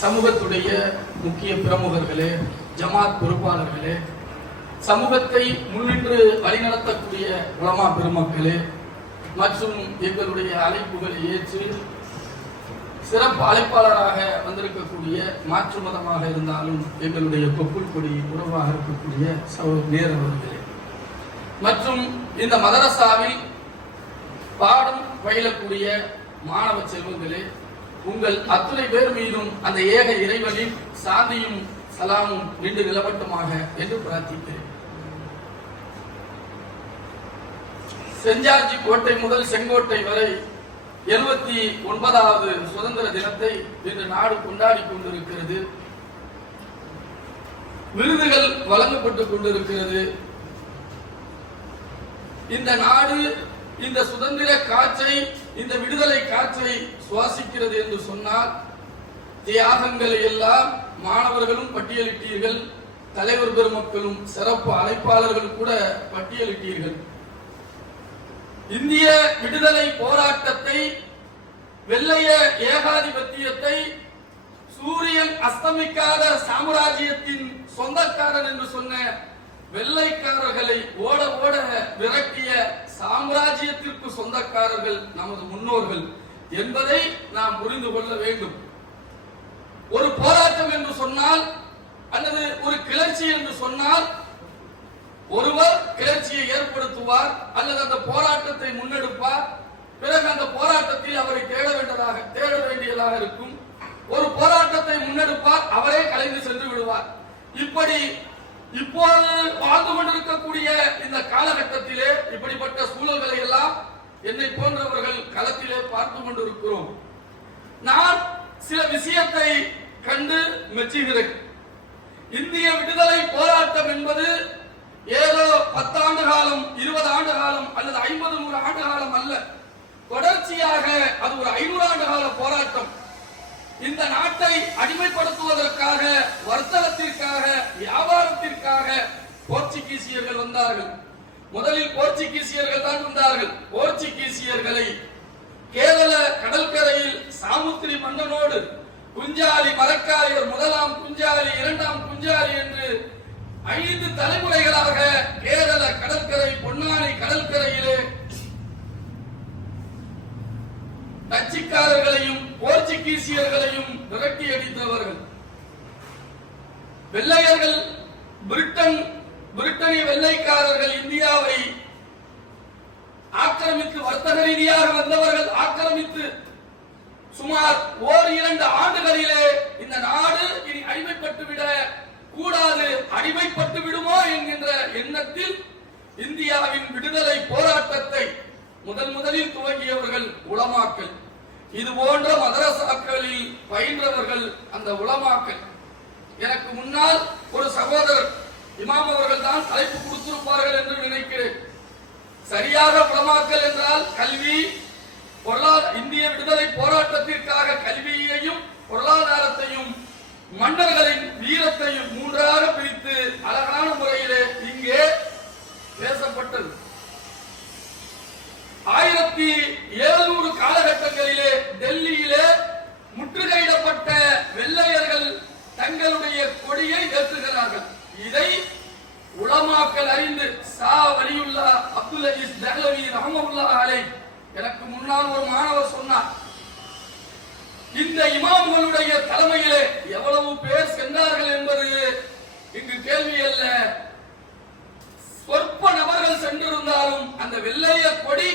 சமூகத்துடைய முக்கிய பிரமுகர்களே ஜமாத் பொறுப்பாளர்களே சமூகத்தை முன்னின்று வழிநடத்தக்கூடிய உலமா பெருமக்களே மற்றும் எங்களுடைய அழைப்புகளை ஏற்று சிறப்பு அழைப்பாளராக வந்திருக்கக்கூடிய மாற்று மதமாக இருந்தாலும் எங்களுடைய கொப்புள் கொடி உறவாக இருக்கக்கூடிய சகோ நேரவர்களே. மற்றும் இந்த மதரசாவில் பாடம் பயிலக்கூடிய மாணவ செல்வங்களே உங்கள் அத்தனை பேர் மீதும் அந்த ஏக இறைவனின் சாந்தியும் சலாமும் நின்று நிலவட்டுமாக என்று பிரார்த்திக்கிறேன். செஞ்சார்ஜி கோட்டை முதல் செங்கோட்டை வரை எழுபத்தி ஒன்பதாவது சுதந்திர தினத்தை இன்று நாடு கொண்டாடி கொண்டிருக்கிறது. விருதுகள் வழங்கப்பட்டுக் கொண்டிருக்கிறது. இந்த நாடு இந்த சுதந்திர காற்றை இந்த விடுதலை காற்றை சுவாசிக்கிறது என்று சொன்னால் தியாகங்களை எல்லாம் மாணவர்களும் பட்டியலிட்டீர்கள் தலைவர் பெருமக்களும் சிறப்பு அழைப்பாளர்கள் கூட பட்டியலிட்டீர்கள். இந்திய விடுதலை போராட்டத்தை வெள்ளைய ஏகாதிபத்தியத்தை சூரியன் அஸ்தமிக்காத சாம்ராஜ்யத்தின் சொந்தக்காரன் என்று சொன்ன வெள்ளைக்காரர்களை ஓட ஓட விரட்டிய சாம்ராஜ்யத்திற்கு சொந்தக்காரர்கள் நமது முன்னோர்கள் என்பதை நாம் புரிந்து கொள்ள வேண்டும். ஒரு போராட்டம் என்று சொன்னால் அல்லது ஒரு கிளர்ச்சி என்று சொன்னால் ஒருவர் கிளர்ச்சியை ஏற்படுத்துவார் அல்லது அந்த போராட்டத்தை முன்னெடுப்பார். பிறகு அந்த போராட்டத்தில் அவரை தேட வேண்டதாக தேட வேண்டியதாக இருக்கும். ஒரு போராட்டத்தை முன்னெடுப்பார் அவரே கலைந்து சென்று விடுவார். இப்படி இப்போது வாழ்ந்து கொண்டிருக்கக்கூடிய இந்த காலகட்டத்திலே இப்படிப்பட்ட சூழல்களை எல்லாம் என்னை போன்றவர்கள் களத்திலே பார்த்து கொண்டிருக்கிறோம். நான் சில விஷயத்தை கண்டு மெச்சுகிறேன். இந்திய விடுதலை போராட்டம் என்பது ஏதோ பத்தாண்டு காலம் இருபது ஆண்டு காலம் அல்லது ஐம்பது நூறு ஆண்டு காலம் அல்ல. தொடர்ச்சியாக அது ஒரு ஐநூறு ஆண்டு கால போராட்டம். இந்த நாட்டை அடிமைப்படுத்துவதற்காக வர்த்தகத்திற்காக வியாபாரத்திற்காக போர்ச்சுகீசியர்கள் வந்தார்கள். முதலில் போர்ச்சுகீசியர்கள் தான் வந்தார்கள். போர்ச்சுகீசியர்களை கேரள கடற்கரையில் சாமுத்திரி மன்னனோடு குஞ்சாலி மரக்காயர் முதலாம் குஞ்சாலி இரண்டாம் குஞ்சாலி என்று ஐந்து தலைமுறைகளாக கேரள கடற்கரை பொன்னானி கடற்கரையிலே டச்சுக்காரர்களையும் போர்ச்சுகீசியர்களையும் விரட்டி அடித்தவர்கள். வெள்ளையர்கள் பிரிட்டன் பிரிட்டனி வெள்ளைக்காரர்கள் இந்தியாவை ஆக்கிரமித்து வர்த்தக ரீதியாக வந்தவர்கள் ஆக்கிரமித்து சுமார் ஓர் இரண்டு ஆண்டுகளிலே இந்த நாடு இனி அடிமைப்பட்டு விட கூடாது அடிமைப்பட்டு விடுமோ என்கின்ற எண்ணத்தில் இந்தியாவின் விடுதலை போராட்டத்தை முதல் முதலில் துவங்கியவர்கள் உலமாக்கல் இது போன்ற மதரசாக்களில் பயின்றவர்கள் அந்த உலமாக்கல் எனக்கு முன்னால் ஒரு சகோதரர் இமாம் அவர்கள் தான் தலைப்பு கொடுத்திருப்பார்கள் என்று நினைக்கிறேன். சரியாக உளமாக்கல் என்றால் கல்வி பொருளாதார இந்திய விடுதலை போராட்டத்திற்காக கல்வியையும் பொருளாதாரத்தையும் மன்னர்களின் வீரத்தையும் மூன்றாக பிரித்து அழகான முறையிலே இங்கே பேசப்பட்டது. ஆயிரத்தி எழுநூறு காலகட்டம் டெல்லியிலே முற்றுகையிடப்பட்ட வெள்ளையர்கள் தங்களுடைய கொடியை ஏற்றுகிறார்கள். இதை உளமாக்கல் அறிந்து சா. வலியுல்லா அப்துல் அஜீஸ் தஹ்லவி ரஹமுல்லா அலை எனக்கு முன்னால் ஒரு மாணவர் சொன்னார் இந்த இமாம்களுடைய தலைமையிலே எவ்வளவு பேர் சென்றார்கள் என்பது இங்கு கேள்வி அல்ல. சொற்ப நபர்கள் சென்றிருந்தாலும் அந்த வெள்ளைய கொடி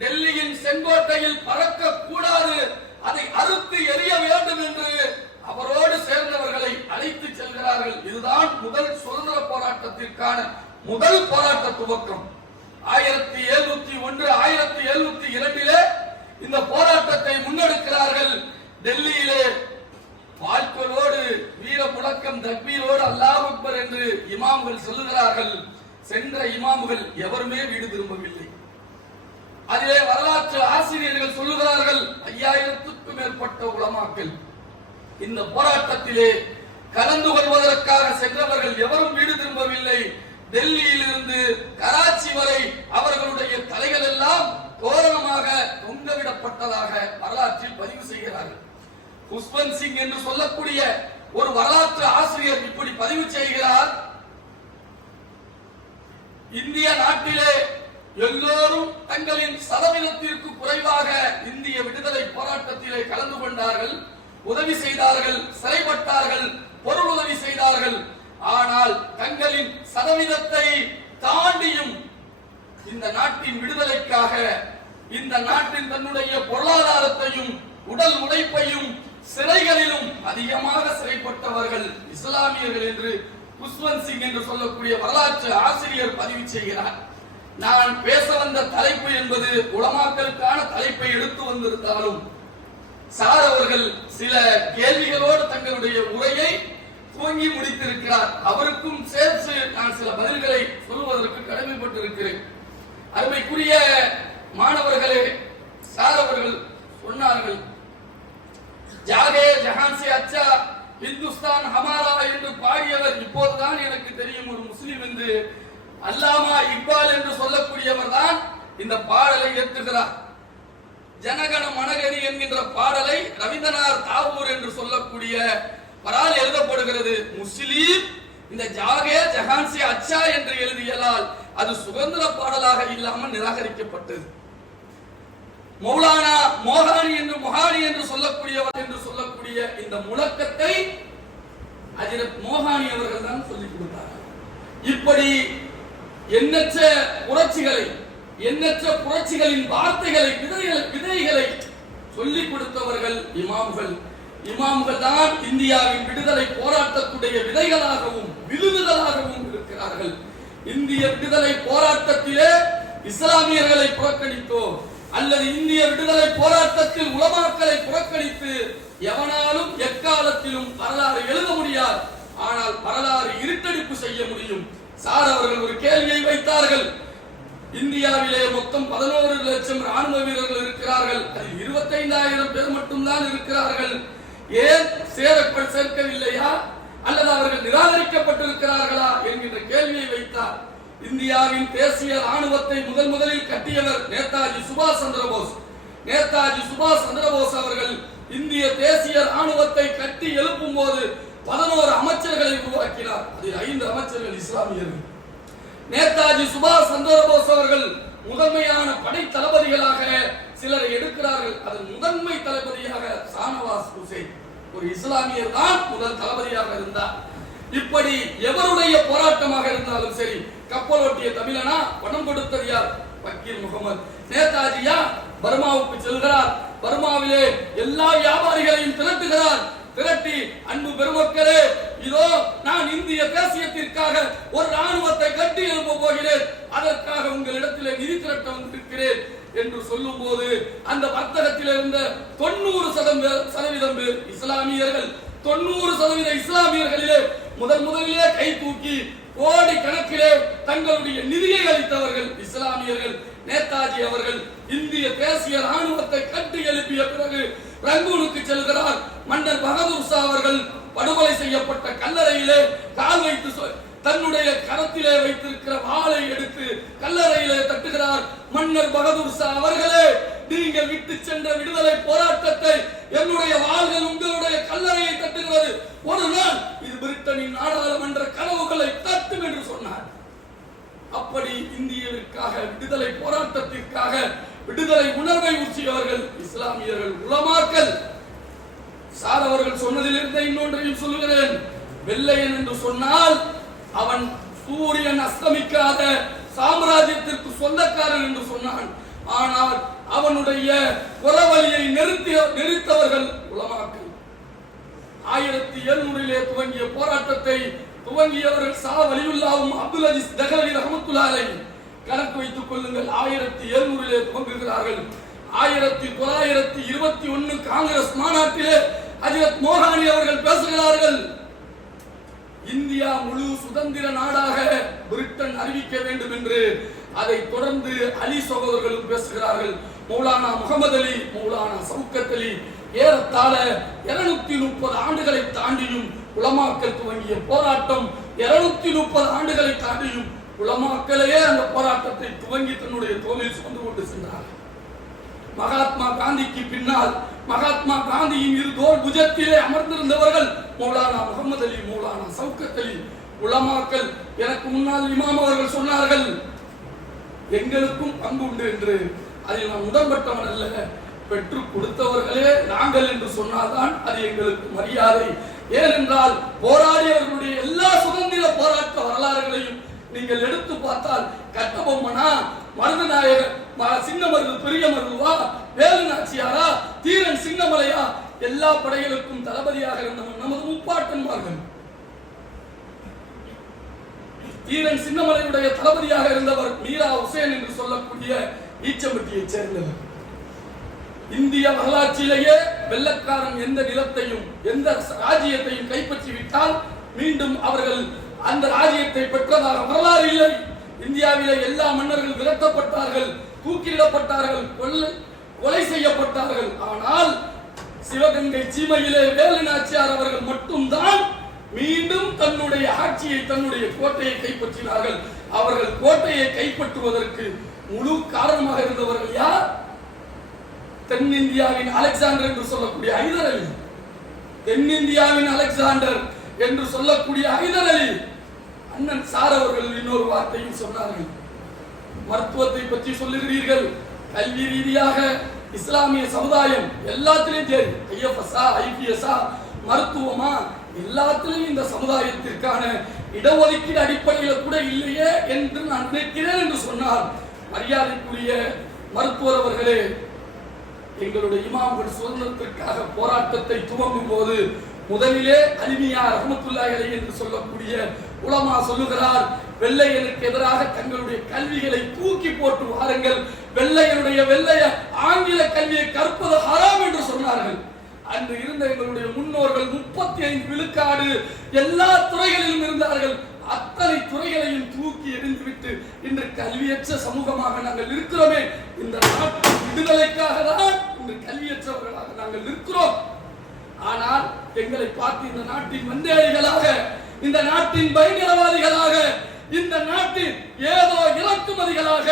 டெல்லியின் செங்கோட்டையில் பறக்க கூடாது அதை அறுத்து எரிய வேண்டும் என்று அவரோடு சேர்ந்தவர்களை அழைத்து செல்கிறார்கள். இதுதான் முதல் சுதந்திர போராட்டத்திற்கான முதல் போராட்ட துவக்கம். ஆயிரத்தி எழுநூத்தி ஒன்று ஆயிரத்தி எழுநூத்தி இரண்டிலே இந்த போராட்டத்தை முன்னெடுக்கிறார்கள். டெல்லியிலே வாழ்க்கோடு வீர முழக்கம் தக்பீரோடு அல்லாஹ் அக்பர் என்று இமாம்கள் சொல்லுகிறார்கள். சென்ற இமாம்கள் எவருமே வீடு திரும்பவில்லை. அதிலே வரலாற்று ஆசிரியர்கள் சொல்லுகிறார்கள் ஐயாயிரத்துக்கும் மேற்பட்ட உலமாக்கள். இந்த போராட்டத்திலே கலந்து கொள்வதற்காக சென்றவர்கள் எவரும் வீடு திரும்பவில்லை. டெல்லியில் இருந்து கராச்சி வரை அவர்களுடைய தலைகள் எல்லாம் தோரணமாக தொங்கவிடப்பட்டதாக வரலாற்றில் பதிவு செய்கிறார்கள். புஷ்பந்த் சிங் என்று சொல்லக்கூடிய ஒரு வரலாற்று ஆசிரியர் இப்படி பதிவு செய்கிறார். இந்திய நாட்டிலே எல்லோரும் தங்களின் சதவீதத்திற்கு குறைவாக இந்திய விடுதலை போராட்டத்திலே கலந்து கொண்டார்கள். உதவி செய்தார்கள் சிறைப்பட்டார்கள் பொருள் உதவி செய்தார்கள். ஆனால் தங்களின் சதவீதத்தை தாண்டியும் இந்த நாட்டின் விடுதலைக்காக இந்த நாட்டின் தன்னுடைய பொருளாதாரத்தையும் உடல் உழைப்பையும் சிறைகளிலும் அதிகமாக சிறைப்பட்டவர்கள் இஸ்லாமியர்கள் என்று குஷ்வந்த் சிங் என்று சொல்லக்கூடிய வரலாற்று ஆசிரியர் பதிவு செய்கிறார். நான் பேச வந்த தலைப்பு என்பது உளமாக்கலுக்கான தலைப்பை எடுத்து வந்திருந்தாலும் சார் அவர்கள் சில கேள்விகளோடு தங்களுடைய உரையை துவங்கி முடித்திருக்கிறார். அவருக்கும் சேர்த்து நான் சில பதில்களை சொல்வதற்கு கடமைப்பட்டிருக்கிறேன். அருமைக்குரிய மாணவர்களே சார் அவர்கள் சொன்னார்கள் ஜாகே ஜஹான்சி அச்சா இந்துஸ்தான் ஹமாரா என்று பாடியவர் இப்போதுதான் எனக்கு தெரியும் ஒரு முஸ்லிம் என்று. அல்லாமா இக்பால் என்று சொல்லக்கூடியவர் தான் இந்த பாடலை ஏற்றுகிறார் ஜனகண மனகதி என்கின்ற பாடலை ரவீந்திரநாத் தாகூர் என்று சொல்லக்கூடிய வரால் எழுதப்படுகிறது. முஸ்லீம் இந்த ஜாகே ஜஹான்சி அச்சா என்று எழுதியலால் அது சுதந்திர பாடலாக இல்லாமல் நிராகரிக்கப்பட்டது. மௌலானா மோகானி என்று மொஹானி என்று சொல்லக்கூடியவர் என்று சொல்லக்கூடிய இந்த முழக்கத்தை அஜரத் மோகானி அவர்கள் தான் சொல்லிக் கொடுத்தார்கள். இப்படி எண்ணற்ற புரட்சிகளை எண்ணற்ற புரட்சிகளின் வார்த்தைகளை விதைகள் விதைகளை சொல்லிக் கொடுத்தவர்கள் இமாம்கள். இமாம்கள் தான் இந்தியாவின் விடுதலை போராட்டத்துடைய விதைகளாகவும் விழுதுதலாகவும் இருக்கிறார்கள். இந்திய விடுதலை போராட்டத்திலே இஸ்லாமியர்களை புறக்கணித்தோ அல்லது இந்திய விடுதலை போராட்டத்தில் உலமாக்களை புறக்கணித்து எவனாலும் எக்காலத்திலும் வரலாறு எழுத முடியாது. ஆனால் வரலாறு இருட்டடிப்பு செய்ய முடியும். சார் அவர்கள் ஒரு கேள்வியை வைத்தார்கள். இந்தியாவிலே மொத்தம் பதினோரு லட்சம் ராணுவ வீரர்கள் இருக்கிறார்கள். அதில் இருபத்தைந்தாயிரம் பேர் மட்டும்தான் இருக்கிறார்கள். ஏன் சேரப்பட சேர்க்கவில்லையா? அல்லது அவர்கள் நிராகரிக்கப்பட்டிருக்கிறார்களா என்கின்ற கேள்வியை வைத்தார். இந்தியாவின் தேசிய ராணுவத்தை முதல் முதலில் கட்டியவர் நேதாஜி சுபாஷ் சந்திரபோஸ். நேதாஜி சுபாஷ் சந்திரபோஸ் அவர்கள் இந்திய தேசிய ராணுவத்தை கட்டி எழுப்பும் போது பதினோரு அமைச்சர்களை உருவாக்கினார். அதில் ஐந்து அமைச்சர்கள் இஸ்லாமியர்கள். நேதாஜி சுபாஷ் சந்திரபோஸ் அவர்கள் முதன்மையான படை தளபதிகளாக சிலரை எடுக்கிறார்கள். அதன் முதன்மை தளபதியாக சானவாஸ் ஹுசேன். ஒரு இஸ்லாமியர் தான் முதல் தளபதியாக இருந்தார். இப்படி எவருடைய போராட்டமாக இருந்தாலும் சரி கப்பலோட்டிய தமிழனா பணம் கொடுத்தது யார்? வக்கீல் முகமது. நேதாஜியா பர்மாவுக்கு செல்கிறார். பர்மாவிலே எல்லா வியாபாரிகளையும் திரட்டுகிறார். திரட்டி அன்பு பெருமக்களே இதோ நான் இந்திய தேசியத்திற்காக ஒரு ராணுவத்தை கட்டி எழுப்ப போகிறேன். அதற்காக உங்களிடத்தில் நிதி திரட்ட வந்திருக்கிறேன் என்று சொல்லும் போது அந்த வர்த்தகத்தில் இருந்த தொண்ணூறு சதவீதம் பேர் இஸ்லாமியர்கள் தொண்ணூறு சதவீத இஸ்லாமியர்களிலே முதல் முதலிலே கை தூக்கி கோடி கணக்கிலே தங்களுடைய நிதியை அளித்தவர்கள் இஸ்லாமியர்கள். நேதாஜி அவர்கள் இந்திய தேசிய ராணுவத்தை கட்டி எழுப்பிய பிறகு ரங்கூனுக்கு செல்கிறார். மன்னர் பகதூர் ஷா அவர்கள் படுகொலை செய்யப்பட்ட கல்லறையிலே கால் வைத்து தன்னுடைய கரத்திலே வைத்திருக்கிற வாளை எடுத்து கல்லறையிலே தட்டுகிறார். மன்னர் பகதூர் ஷா அவர்களே நீங்கள் விட்டு சென்ற விடுதலை போராட்டத்தை என்னுடைய வாள்கள் உங்களுடைய கல்லறையை தட்டுகிறது. ஒரு நாள் இது பிரிட்டனின் நாடாளுமன்ற கனவுகளை தட்டும் என்று சொன்னார். அப்படி இந்தியவிற்காக விடுதலை போராட்டத்திற்காக விடுதலை உணர்வை ஊற்றியவர்கள் இஸ்லாமியர்கள் உலமாக்கல் சார் அவர்கள் சொன்னதிலிருந்து இன்னொன்றையும் சொல்லுகிறேன். வெள்ளையன் என்று சொன்னால் அவன் சூரியன் அஸ்தமிக்காத சாம்ராஜ்யத்திற்கு சொந்தக்காரன் என்று சொன்னான். ஆனால் அவனுடைய குறவழியை நிறுத்திய நிறுத்தவர்கள் உலமாக்கல் ஆயிரத்தி எழுநூறிலே துவங்கிய போராட்டத்தை துவங்கியவர்கள் சா வலியுல்லாவும் அப்துல் அஜீஸ் தகலவி ரஹமத்துல்லாலை கணக்கு வைத்துக் கொள்ளுங்கள். ஆயிரத்தி எழுநூறிலே துவங்குகிறார்கள். ஆயிரத்தி தொள்ளாயிரத்தி இருபத்தி ஒன்னு காங்கிரஸ் மாநாட்டிலே அஜித் மோகானி அவர்கள் பேசுகிறார்கள். இந்தியா முழு சுதந்திர நாடாக பிரிட்டன் அறிவிக்க வேண்டும் என்று. அதை தொடர்ந்து அலி சகோதரர்களும் பேசுகிறார்கள். மௌலானா முகமது அலி மௌலானா சவுக்கத் அலி. ஏறத்தாழ இருநூத்தி முப்பது ஆண்டுகளை தாண்டியும் உலமாக்கல் துவங்கிய போராட்டம் இருநூத்தி முப்பது ஆண்டுகளை தாண்டியும் உலமாக்களையே அந்த போராட்டத்தை துவங்கி தன்னுடைய தோளில் சுமந்து கொண்டு சென்றார். மகாத்மா காந்திக்கு பின்னால் மகாத்மா காந்தியின் இரு தோல் புஜத்திலே அமர்ந்திருந்தவர்கள் மௌலானா முகமது அலி மௌலானா சவுக்கத் அலி உலமாக்கள் எனக்கு முன்னால் இமாம் அவர்கள் சொன்னார்கள் எங்களுக்கும் பங்கு உண்டு என்று. அதில் நான் உடன்பட்டவன் அல்ல பெற்று கொடுத்தவர்களே நாங்கள் என்று சொன்னால்தான் அது எங்களுக்கு மரியாதை. ஏனென்றால் போராடியவர்களுடைய எல்லா சுதந்திர போராட்ட வரலாறுகளையும் நீங்கள் எடுத்து பார்த்தால் கட்டபொம்மனா மருதநாயகர் சின்ன மருது பெரிய மருதுவா? வேலு நாச்சியாரா தீரன் சின்னமலையா எல்லா படைகளுக்கும் தளபதியாக இருந்தவன் நமது முப்பாட்டன்மார்கள் தீரன் சின்னமலையுடைய தளபதியாக இருந்தவர் மீரா ஹுசேன் என்று சொல்லக்கூடிய ஈச்சம்பட்டியைச் சேர்ந்தவர். இந்திய வரலாற்றிலேயே வெள்ளக்காரன் எந்த நிலத்தையும் எந்த ராஜ்யத்தையும் கைப்பற்றி விட்டால் மீண்டும் அவர்கள் அந்த ராஜ்யத்தை பெற்றதாக வரலாறு இல்லை. இந்தியாவிலே எல்லா மன்னர்கள் விரட்டப்பட்டார்கள் தூக்கிலிடப்பட்டார்கள் கொள்ளை கொலை செய்யப்பட்டார்கள். ஆனால் சிவகங்கை சீமையிலே வேலு நாச்சியார் அவர்கள் மட்டும்தான் மீண்டும் தன்னுடைய ஆட்சியை தன்னுடைய கோட்டையை கைப்பற்றினார்கள். அவர்கள் கோட்டையை கைப்பற்றுவதற்கு முழு காரணமாக இருந்தவர்கள் யார்? தென்னிந்தியாவின் அலெக்சாண்டர் என்று சொல்லக்கூடிய ஹைதர் அலி. தென்னிந்தியாவின் அலெக்சாண்டர் என்று சொல்லக்கூடிய ஹைதர் அலி. அண்ணன் சார் அவர்கள் இன்னொரு வார்த்தையும் சொன்னார்கள். மருத்துவத்தை பற்றி சொல்லுகிறீர்கள். கல்வி ரீதியாக இஸ்லாமிய சமுதாயம் எல்லாத்திலையும் சரி. ஐஎஃப்எஸ்ஆ ஐபிஎஸ்ஆ மருத்துவமா? எல்லாத்திலையும் இந்த சமுதாயத்திற்கான இடஒதுக்கீடு அடிப்படையில் கூட இல்லையே என்று நான் நினைக்கிறேன் என்று சொன்னார். மரியாதைக்குரிய மருத்துவர் அவர்களே எங்களுடைய இமாம்கள் சுதந்திரத்திற்காக போராட்டத்தை துவங்கும் போது முதலிலே அலிமியா ரஹமத்துல்லாஹி என்று சொல்லக்கூடிய உலமா சொல்லுகிறார் வெள்ளையனுக்கு எதிராக தங்களுடைய கல்விகளை தூக்கி போட்டு வாருங்கள். வெள்ளையனுடைய வெள்ளைய ஆங்கில கல்வியை கற்பது ஹராம் என்று சொன்னார்கள். அன்று இருந்த எங்களுடைய முன்னோர்கள் முப்பத்தி ஐந்து விழுக்காடு எல்லா துறைகளிலும் இருந்தார்கள். அத்தனை துறைகளையும் தூக்கி எரிந்துவிட்டு இன்று கல்வியற்ற சமூகமாக நாங்கள் இருக்கிறோமே. இந்த நாட்டின் விடுதலைக்காக தான் இன்று கல்வியற்றவர்களாக நாங்கள் இருக்கிறோம். ஆனால் எங்களை பார்த்து இந்த நாட்டின் வந்தேரிகளாக இந்த நாட்டின் பயங்கரவாதிகளாக இந்த நாட்டின் ஏதோ இறக்குமதிகளாக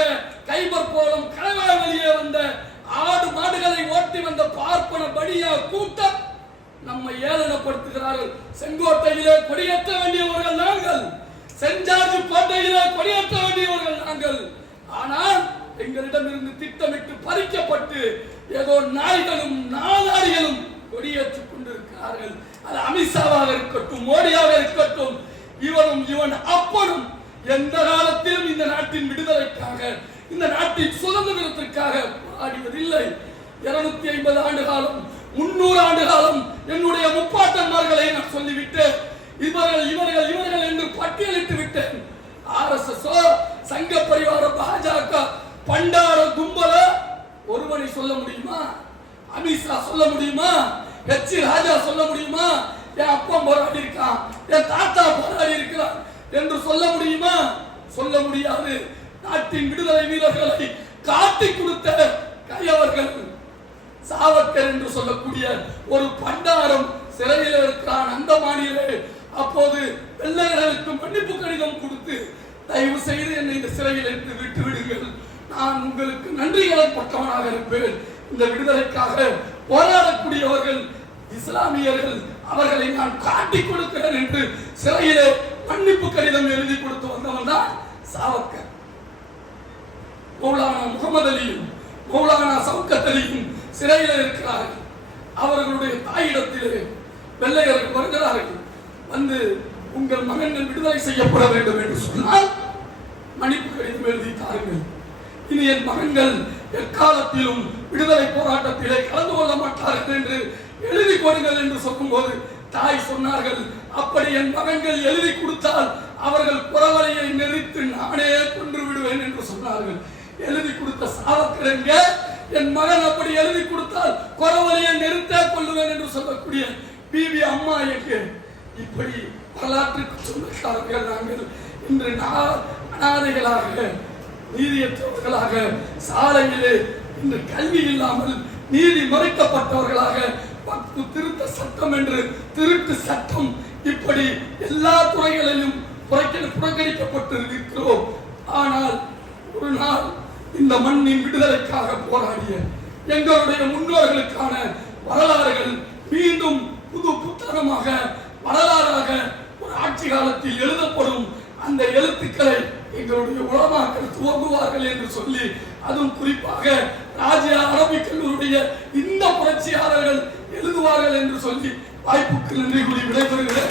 கைபர் போலும் கனவாய் வெளியே வந்த ஆடு மாடுகளை ஓட்டி வந்த பார்ப்பன படியா கூட்டம் நம்மை ஏளனப்படுத்துகிறார்கள். செங்கோட்டையிலே கொடியேற்ற வேண்டியவர்கள் நாங்கள். செஞ்சார்ஜ் கோட்டையிலே கொடியேற்ற வேண்டியவர்கள் நாங்கள். ஆனால் எங்களிடமிருந்து திட்டமிட்டு பறிக்கப்பட்டு ஏதோ நாய்களும் நாளாடிகளும் கொடியேற்றுக் கொண்டிருக்கிறார்கள். அது அமித்ஷாவாக இருக்கட்டும் மோடியாக இருக்கட்டும் இவனும் இவன் அப்பனும் எந்த காலத்திலும் இந்த நாட்டின் விடுதலைக்காக இந்த நாட்டின் சுதந்திரத்திற்காக போராடியதில்லை இருநூத்தி ஐம்பது ஆண்டு காலம் முன்னூறு ஆண்டு காலம் என்னுடைய முப்பாட்டன்மார்களை நான் சொல்லிவிட்டு இவர்கள் இவர்கள் இவர்கள் என்று பட்டியலிட்டு விட்டேன் ஆர் எஸ் எஸ் சங்க பரிவார பாஜக பண்டார கும்பல ஒருவனை சொல்ல முடியுமா? அமித்ஷா சொல்ல முடியுமா? ஹெச் ராஜா சொல்ல முடியுமா? என் அப்பா போராடி இருக்கான் என் தாத்தா போராடி இருக்கிறான் என்று சொல்ல முடியுமா? சொல்ல முடியாது. நாட்டின் விடுதலை வீரர்களை காட்டி கொடுத்த கையவர்கள் சாவக்கர் என்று சொல்லக்கூடிய ஒரு பண்டாரம் சிறையில் இருக்கிறான் அந்த மாநிலே அப்போது வெள்ளையர்களுக்கு மன்னிப்பு கடிதம் கொடுத்து தயவு செய்து என்னை இந்த சிறையில் இருந்து விட்டு விடுங்கள். நான் உங்களுக்கு நன்றி கடன்பட்டவனாக இருப்பேன். இந்த விடுதலைக்காக போராடக்கூடியவர்கள் இஸ்லாமியர்கள் அவர்களை நான் காட்டிக் கொடுக்கிறேன் என்று சிறையிலே மன்னிப்பு கடிதம் எழுதி கொடுத்து வந்தவன் தான் சாவக்கர். மௌலானா முகமது அலியும் மௌலானா சவுக்கத் அலியும் சிறையில் இருக்கிறார்கள். அவர்களுடைய தாயிடத்திலே வெள்ளையர்கள் வருகிறார்கள். வந்து உங்கள் மகன்கள் விடுதலை செய்யப்பட வேண்டும் என்று சொன்னால் மன்னிப்பு கடிதம் எழுதி தாருங்கள். இனி என் மகன்கள் எக்காலத்திலும் விடுதலை போராட்டத்திலே கலந்து கொள்ள மாட்டார்கள் என்று எழுதி கொடுங்கள் என்று சொல்லும்போது தாய் சொன்னார்கள் அப்படி என் மகன்கள் எழுதி கொடுத்தால் அவர்கள் குறவலையை நிறுத்து நானே கொன்று விடுவேன் என்று சொன்னார்கள். எழுதி கொடுத்த சாதத்திலங்க என் மகன் அப்படி எழுதி கொடுத்தால் குறவலையை நெருத்தே கொள்ளுவேன் என்று சொல்லக்கூடிய பிவி அம்மா எங்கே? இப்படி வரலாற்றுக்கு சொந்தக்காரர்கள் நாங்கள் இன்று நா- அனாதைகளாக நீதியற்றவர்களாக சாலையிலே இன்று கல்வி இல்லாமல் நீதி மறைக்கப்பட்டவர்களாக பத்து திருத்த சட்டம் என்று திருட்டு சட்டம் இப்படி எல்லா துறைகளிலும் புறக்கணி புறக்கணிக்கப்பட்டு இருக்கிறோம் ஆனால் ஒரு நாள் இந்த மண்ணின் விடுதலைக்காக போராடிய எங்களுடைய முன்னோர்களுக்கான வரலாறுகள் மீண்டும் புது புத்தகமாக வரலாறாக ஒரு ஆட்சி காலத்தில் எழுதப்படும் அந்த எழுத்துக்களை எங்களுடைய உலமாக்கள் துவங்குவார்கள் என்று சொல்லி அதுவும் குறிப்பாக ராஜா அரபிக் கல்லூரிய இந்த புரட்சியாளர்கள் எழுதுவார்கள் என்று சொல்லி வாய்ப்புக்கு நன்றி கூறி விடைபெறுகிறேன்.